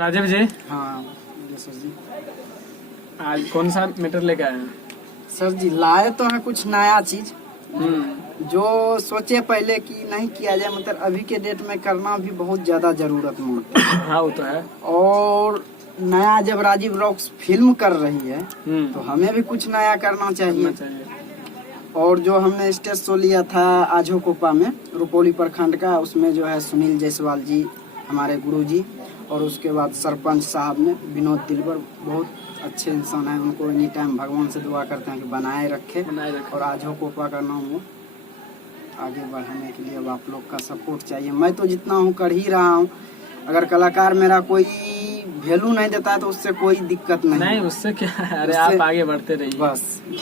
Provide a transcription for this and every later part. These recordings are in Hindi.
राजीव जी। हाँ सर जी। आज कौन सा मीटर लेके आए हैं? सर जी लाए तो है कुछ नया चीज जो सोचे पहले कि नहीं किया जाए, मतलब अभी के डेट में करना भी बहुत ज्यादा जरूरतमंद है। हाँ वो तो है। और नया जब राजीव रॉक्स फिल्म कर रही है तो हमें भी कुछ नया करना चाहिए। और जो हमने स्टेज शो लिया था आझोकोपा में रुपौली प्रखंड का, उसमें जो है सुनील जायसवाल जी हमारे गुरु जी और उसके बाद सरपंच साहब ने विनोद दिलबर, बहुत अच्छे इंसान हैं, उनको एनी टाइम भगवान से दुआ करते हैं कि बनाए रखे। और आझोकोपा का नाम वो आगे बढ़ाने के लिए अब आप लोग का सपोर्ट चाहिए। मैं तो जितना हूँ कर ही रहा हूँ, अगर कलाकार मेरा कोई वैल्यू नहीं देता है तो उससे कोई दिक्कत नहीं उससे क्या है? अरे आप आगे बढ़ते रहिए बस।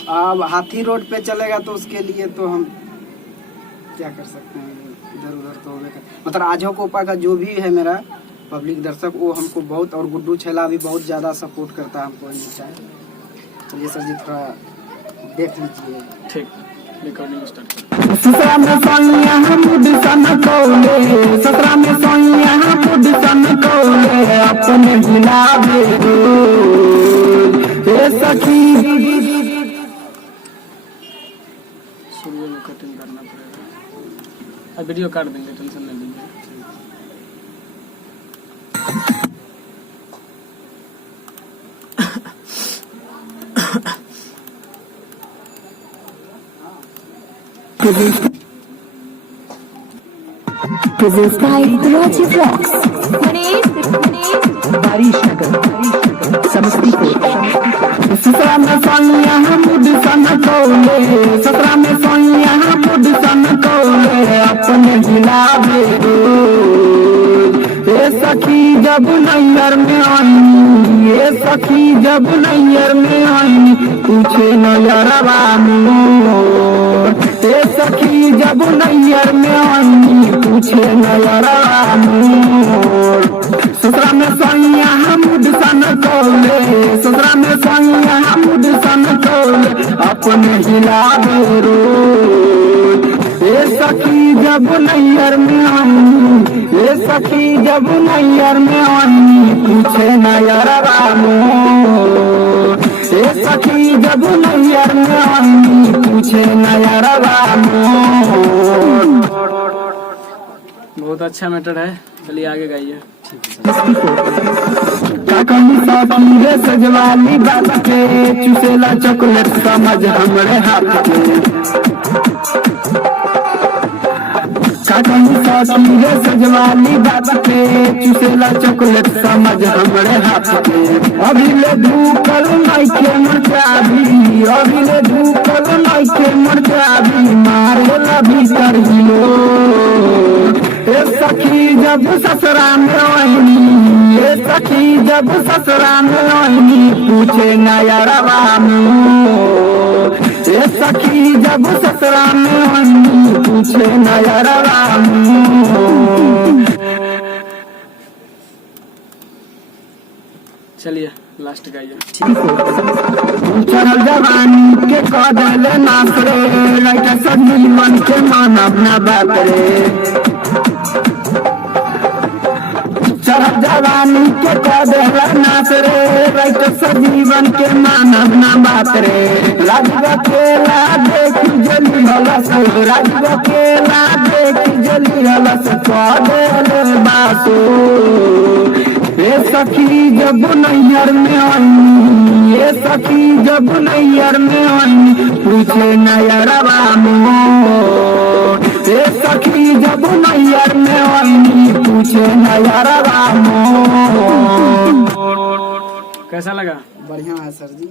अब हाथी रोड पे चलेगा तो उसके लिए तो हम क्या कर सकते हैं, इधर उधर तो होगा। मतलब आझोकोपा का जो भी है मेरा पब्लिक दर्शक वो हमको बहुत, और गुड्डू छैला भी बहुत ज्यादा सपोर्ट करता है हमको एनी टाइम। चलिए सर जी थोड़ा देख लीजिए। ठीक, रिकॉर्डिंग स्टार्ट। ससुरा में सोनिया हम सन कौले, ससुरा में सोनिया हम सन कौले, अपने हिलावे ए सखी। शुरू में कटिंग करना पड़ेगा, अब वीडियो काट देंगे, टेंशन नहीं लेंगे। Presents by Rajiv Rocks. ससुरा में सोनिया हम सन कौले, ससुरा में सोनिया हम सन कौले, अपने हिलावे ए सखी जब नैयर में आई, ए सखी जब नैयर में आई, पूछे नैयरवा मोर, ए सखी जब नैयर में आई, पूछे नैयरवा मोर। ससुरा में सोनिया हम सन कौले, ससुरा में सोनिया हम सन कौले, अपने हिलावे रोज ए सखी जब नैयर में आई, ए सखी जब नैयर में आई, पूछे नैयरवा मोर, ए सखी जब नैयर में आई, पूछे नैयरवा मोर। बहुत अच्छा मैटर है, चलिए आगे गाइए। सखी रे सजवाली बात के, चुसेला चॉकलेट समझ हमरे हाथ के। सखी रे सजवाली बात के, चुसेला चॉकलेट समझ हमरे हाथ के। अभी ले धूकल नइखे मरचाबी, अभी ले धूकल नइखे मरचाबी, मारेला भीतर हिलो ए सखी जब ससुरा में आईनी, ए सखी जब ससुरा में आईनी, पूछे नैयरवा मोर, ए सखी जब ससुरा में आईनी, पूछे नैयरवा मोर। चलिए लास्ट गाइए। चढ़ल जवानी के कदल नासरे, लइका सब मन के मानव ना बात रे। चढ़ल जवानी के कदल नासरे, लइका सब जीवन के मानव ना बात रे। राजीव अकेला देखी जली हलस, राजीव अकेला देखी जली हलस, कदल बासो ए सखी जब नैयर में आई, ए सखी जब नैयर में आई, पूछे नैयरवा मोर, ए सखी जब नैयर में आई, पूछे नैयरवा मोर। कैसा लगा? बढ़िया है सर जी।